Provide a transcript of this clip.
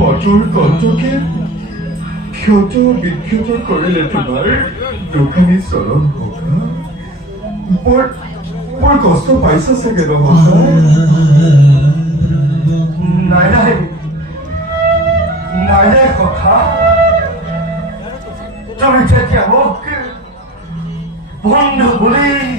বটৰ কণ্ঠকে ক্ষত বিক্ষত কৰিলে তোমাৰ দোকানী চৰণ সখা বৰ কষ্ট পাইছা চাগে নহা নাই নাই নাই নাই সখা তুমি যেতিয়া মোক বন্ধু বুলি